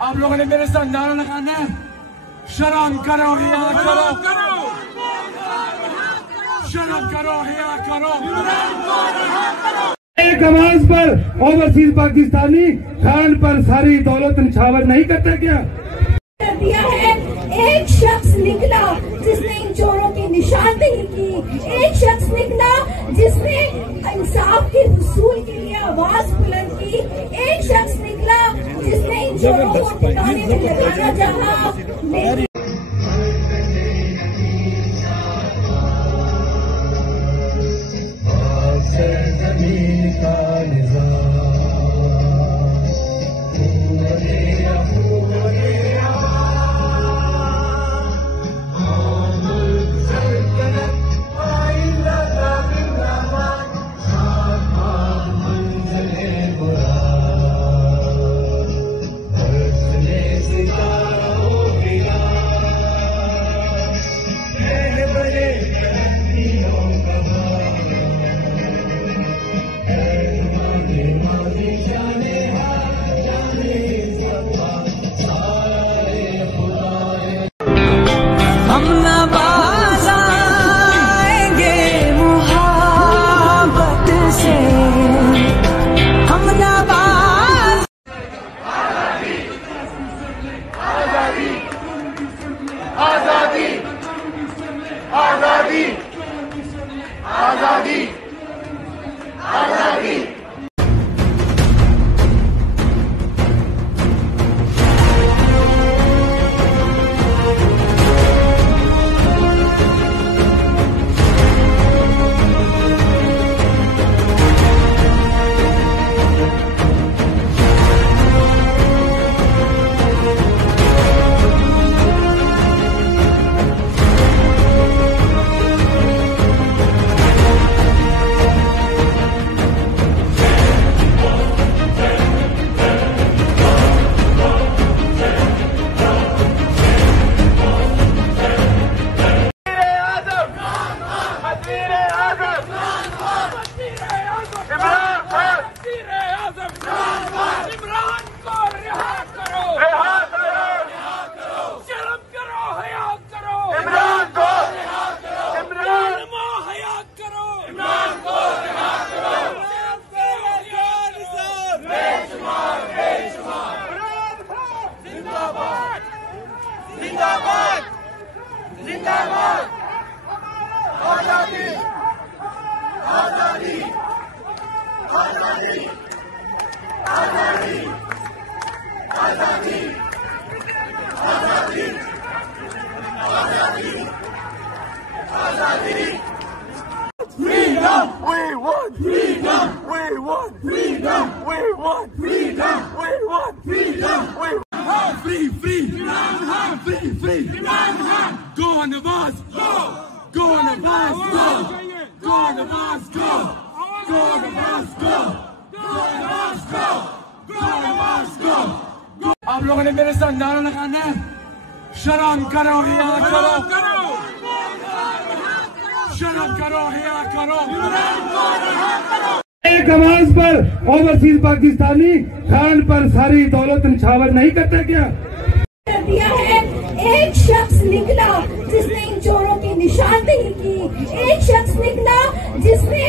आप लोगों ने मेरे साथ नारा लगाना है, शर्म करो हिया करो, शर्म करो हिया करो। एक आवाज पर ओवरसीज पाकिस्तानी खान पर सारी दौलत निछावर नहीं करता क्या? दिया है। एक शख्स निकला जिसने इन चोरों की निशानदेही की, एक शख्स निकला जिसने इंसाफ के हुसूल के लिए आवाज बुलंद की, एक शख्स निकला जिसने इन चोरों को ठिकाने में लगाना चाहा। आजादी आजादी आजादी। जिंदाबाद जिंदाबाद आजादी आजादी आजादी आजादी आजादी आजादी आजादी आजादी। Freedom! We want freedom! We want freedom! We want freedom! We want freedom! We want free, free! Free, free! Go on the bus! Go! Go on the bus! Go! Go on the bus! Go! Go on the bus! Go! Go on the bus! Go! Go on the bus! Go! आप लोगों ने मेरे साथ नारा लगाना है, शर्म करो हिया करो, शर्म करो हिया करो। एक आवाज पर ओवरसीज पाकिस्तानी खान पर सारी दौलत निछावर नहीं करता क्या? दिया है। एक शख्स निकला जिसने इन चोरों की निशानदेही की, एक शख्स निकला जिसने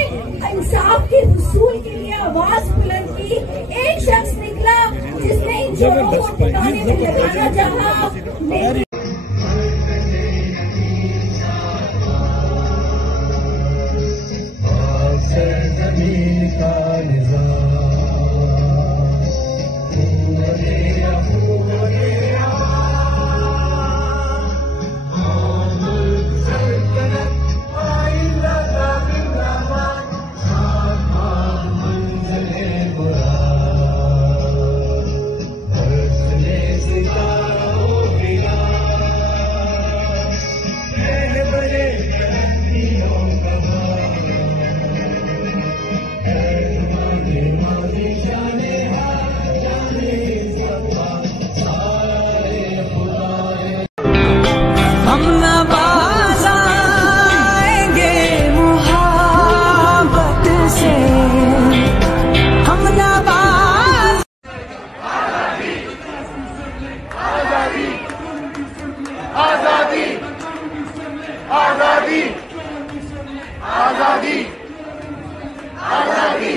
इंसाफ के हुसूल के लिए आवाज बुलंद की, एक शख्स निकला जिसने इन चोरों को ठिकाने में लगाना चाहा। आजादी आजादी आजादी आजादी